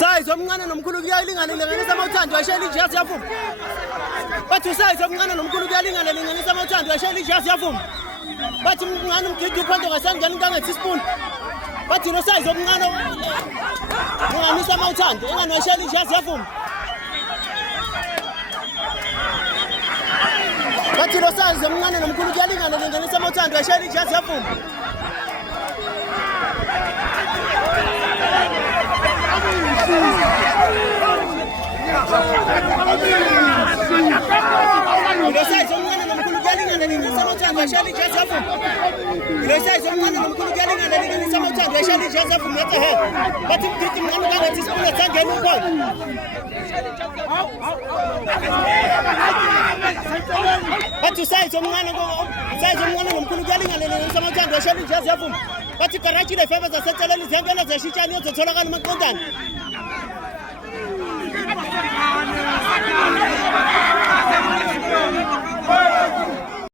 Size omncane nomkhulu kuyalingana linganisa amawuthando yashela ijazi yavuma. Bathi size omncane nomkhulu kuyalingana linganisa amawuthando yashela ijazi yavuma. Bathi umncane umgidi uphanto ngasangena intangathi spoon. Bathi lo size omncane linganisa amawuthando engane yashela ijazi yavuma. Bathi lo size omncane nomkhulu kuyalingana linganisa amawuthando yashela ijazi yavuma. Bathi karachi le feva zaseceleni zengena zeshitshani yozotholakala amaqondana